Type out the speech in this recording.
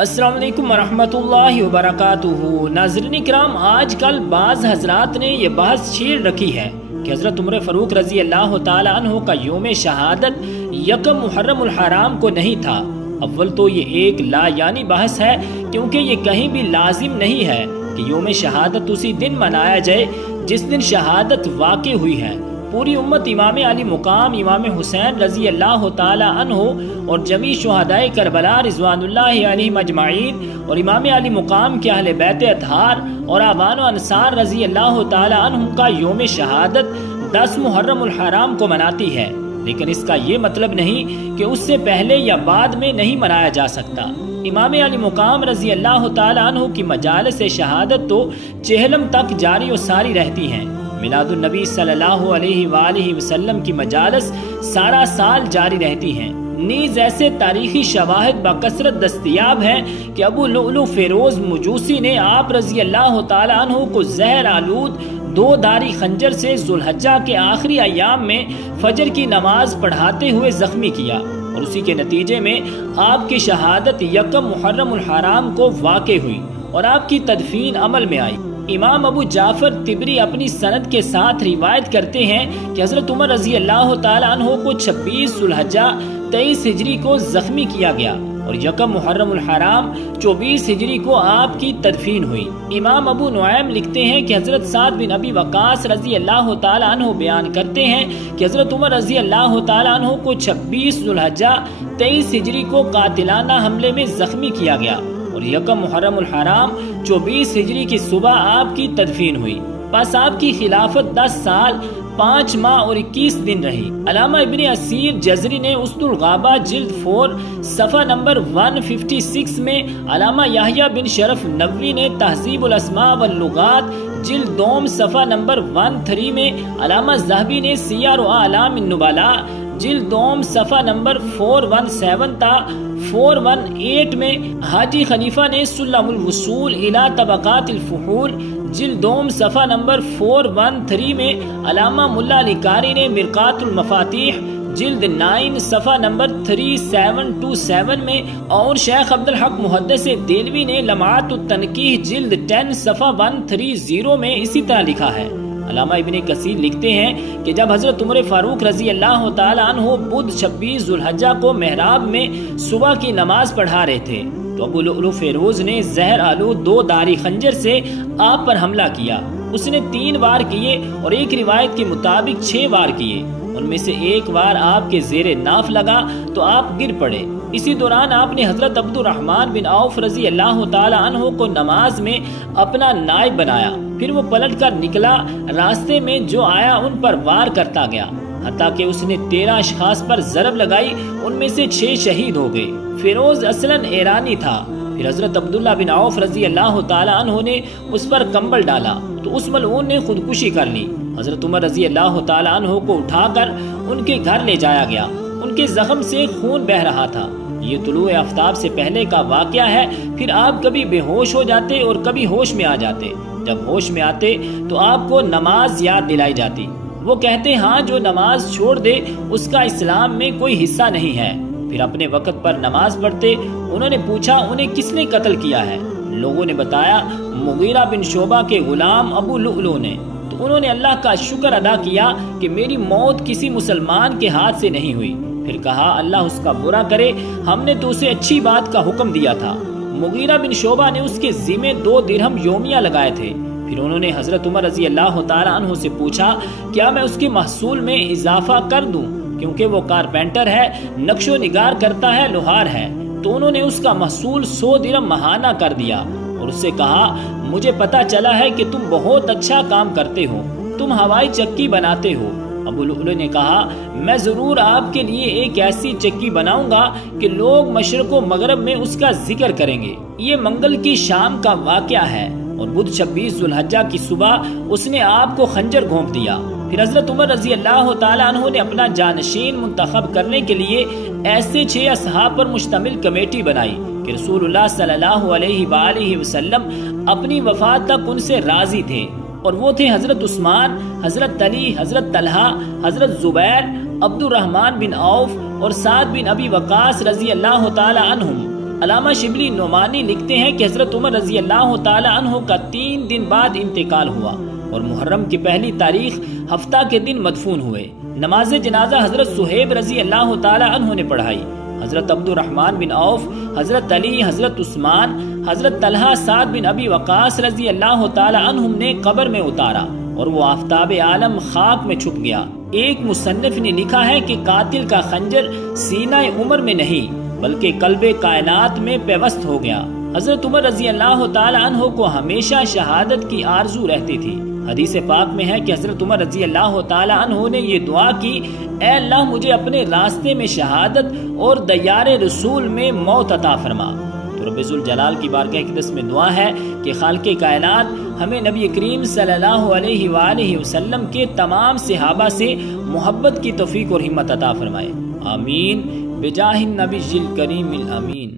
السلام علیکم ورحمۃ اللہ وبرکاتہ۔ ناظرین اکرام، آج کل بعض حضرات نے یہ بحث چھیڑ رکھی ہے کہ حضرت عمر فاروق رضی اللہ تعالی عنہ کا یوم شہادت یکم محرم الحرام کو نہیں تھا۔ اول تو یہ ایک لا یعنی بحث ہے، کیونکہ یہ کہیں بھی لازم نہیں ہے کہ یوم شہادت اسی دن منایا جائے جس دن شہادت واقع ہوئی ہے۔ پوری امت امام علی مقام امام حسین رضی اللہ تعالی عنہ اور جمیع شہدائے کربلا رضوان اللہ علیہم اجمعین اور امام علی مقام کے اہل بیت اطہار اور آبان و انصار رضی اللہ تعالی عنہم کا یوم شہادت 10 محرم الحرام کو مناتی ہے، لیکن اس کا یہ مطلب نہیں کہ اس سے پہلے یا بعد میں نہیں منایا جا سکتا۔ امام علی مقام رضی اللہ تعالی عنہ کی مجالس شہادت تو چہلم تک جاری و ساری رہتی ہیں۔ میلاد النبی صلی اللہ علیہ وآلہ وسلم کی مجالس سارا سال جاری رہتی ہیں۔ نیز ایسے تاریخی شواہد بکثرت دستیاب ہیں کہ ابو لؤلؤ فیروز مجوسی نے آپ رضی اللہ تعالی عنہ کو زہر آلود 2 داری خنجر سے ذوالحجہ کے آخری ایام میں فجر کی نماز پڑھاتے ہوئے زخمی کیا، اور اسی کے نتیجے میں آپ کی شہادت یکم محرم الحرام کو واقع ہوئی اور آپ کی تدفین عمل میں آئی۔ امام ابو جعفر طبری اپنی سند کے ساتھ روایت کرتے ہیں کہ حضرت عمر رضی اللہ تعالی عنہ کو 26 ذوالحجہ 23 ہجری کو زخمی کیا گیا اور یکم محرم الحرام 24 ہجری کو آپ کی تدفین ہوئی۔ امام ابو نعیم لکھتے ہیں کہ حضرت سعد بن ابی وقاص رضی اللہ تعالی عنہ بیان کرتے ہیں کہ حضرت عمر رضی اللہ تعالی عنہ کو 26 ذوالحجہ 23 ہجری کو قاتلانہ حملے میں زخمی کیا گیا اور یکم محرم الحرام 24 ہجری کی صبح آپ کی تدفین ہوئی۔ بس آپ کی خلافت 10 سال 5 ماہ اور 21 دن رہی۔ علامہ ابن اسیر جزری نے اسد الغابہ جلد 4 صفحہ نمبر 156 میں، علامہ یحییٰ بن شرف نووی نے تہذیب الاسماء واللغات جلد 2 صفحہ نمبر 13 میں، علامہ ذہبی نے سیار و اعلام النبلاء جلد 2 صفحہ نمبر 417 تا 418 میں، حاجی خلیفہ نے سلم الوصول الی طبقات الفحول جلد 2 صفحہ نمبر 413 میں، علامہ ملا علی قاری نے مرقات المفاتیح جلد 9 صفحہ نمبر 3727 میں، اور شیخ عبدالحق محدث دہلوی نے لمعات التنقیح جلد 10 صفحہ 130 میں اسی طرح لکھا ہے۔ علامہ ابن کثیر لکھتے ہیں کہ جب حضرت عمر فاروق رضی اللہ تعالی عنہ بدھ 26 ذوالحجہ کو محراب میں صبح کی نماز پڑھا رہے تھے تو ابو لؤلؤ فیروز نے زہر آلود 2 داری خنجر سے آپ پر حملہ کیا۔ اس نے 3 وار کیے اور ایک روایت کے مطابق 6 وار کیے، ان میں سے ایک وار آپ کے زیر ناف لگا تو آپ گر پڑے۔ اسی دوران آپ نے حضرت عبد الرحمن بن عوف رضی اللہ تعالی عنہ کو نماز میں اپنا نائب بنایا، پھر وہ پلٹ کر نکلا، راستے میں جو آیا ان پر وار کرتا گیا، حتیٰ کہ اس نے 13 اشخاص پر ضرب لگائی، ان میں سے 6 شہید ہو گئے۔ فیروز اصلاً ایرانی تھا۔ پھر حضرت عبداللہ بن عوف رضی اللہ تعالی عنہ نے اس پر کمبل ڈالا تو اس ملعون نے خودکشی کر لی۔ حضرت عمر رضی اللہ تعالی عنہ کو اٹھا کر ان کے گھر لے جایا گیا، ان کے زخم سے خون بہہ رہا تھا۔ یہ طلوع آفتاب سے پہلے کا واقعہ ہے۔ پھر آپ کبھی بے ہوش ہو جاتے اور کبھی ہوش میں آ جاتے۔ جب ہوش میں آتے تو آپ کو نماز یاد دلائی جاتی، وہ کہتے ہاں جو نماز چھوڑ دے اس کا اسلام میں کوئی حصہ نہیں ہے، پھر اپنے وقت پر نماز پڑھتے۔ انہوں نے پوچھا انہیں کس نے قتل کیا ہے؟ لوگوں نے بتایا مغیرہ بن شعبہ کے غلام ابو لؤلؤ نے۔ تو انہوں نے اللہ کا شکر ادا کیا کہ میری موت کسی مسلمان کے ہاتھ سے نہیں ہوئی۔ پھر کہا اللہ اس کا برا کرے، ہم نے تو اسے اچھی بات کا حکم دیا تھا۔ مغیرہ بن شعبہ نے اس کے ذمے 2 درہم یومیہ لگائے تھے۔ پھر انہوں نے حضرت عمر رضی اللہ تعالی عنہ سے پوچھا کیا میں اس کے محصول میں اضافہ کر دوں، کیونکہ وہ کارپینٹر ہے، نقش و نگار کرتا ہے، لوہار ہے۔ تو انہوں نے اس کا محصول 100 درہم ماہانہ کر دیا اور اس سے کہا مجھے پتا چلا ہے کہ تم بہت اچھا کام کرتے ہو، تم ہوائی چکی بناتے ہو۔ ابو لؤلؤ نے کہا میں ضرور آپ کے لیے ایک ایسی چکی بناؤں گا کہ لوگ مشرق و مغرب میں اس کا ذکر کریں گے۔ یہ منگل کی شام کا واقعہ ہے اور بدھ 26 ذوالحجہ کی صبح اس نے آپ کو خنجر گھونپ دیا۔ پھر حضرت عمر رضی اللہ تعالی عنہ نے اپنا جانشین منتخب کرنے کے لیے ایسے 6 اصحاب پر مشتمل کمیٹی بنائی کہ رسول اللہ صلی اللہ علیہ وآلہ وسلم اپنی وفات تک ان سے راضی تھے، اور وہ تھے حضرت عثمان، حضرت علی، حضرت طلحہ، حضرت زبیر، عبد الرحمن بن عوف اور سعد بن ابی وقاص رضی اللہ تعالی عنہم۔ علامہ شبلی نعمانی لکھتے ہیں کہ حضرت عمر رضی اللہ تعالی عنہ کا 3 دن بعد انتقال ہوا اور محرم کی پہلی تاریخ ہفتہ کے دن مدفون ہوئے۔ نماز جنازہ حضرت صہیب رضی اللہ تعالی عنہ نے پڑھائی۔ حضرت عبد الرحمن بن عوف، حضرت علی، حضرت عثمان، حضرت طلحہ، سعد بن ابی وقاص رضی اللہ تعالی عنہم نے قبر میں اتارا اور وہ آفتاب عالم خاک میں چھپ گیا۔ ایک مصنف نے لکھا ہے کہ قاتل کا خنجر سینہ عمر میں نہیں بلکہ قلب کائنات میں پیوست ہو گیا۔ حضرت عمر رضی اللہ تعالی عنہ کو ہمیشہ شہادت کی آرزو رہتی تھی۔ حدیث پاک میں ہے کہ حضرت عمر رضی اللہ تعالی عنہ نے یہ دعا کی، اے اللہ مجھے اپنے راستے میں شہادت اور دیار رسول میں موت عطا فرما۔ تو رب ذوالجلال کی بارگاہ اقدس میں دعا ہے کہ خالق کائنات ہمیں نبی کریم صلی اللہ علیہ وآلہ وسلم کے تمام صحابہ سے محبت کی توفیق اور ہمت عطا فرمائے، آمین بجاہ النبی الکریم الامین۔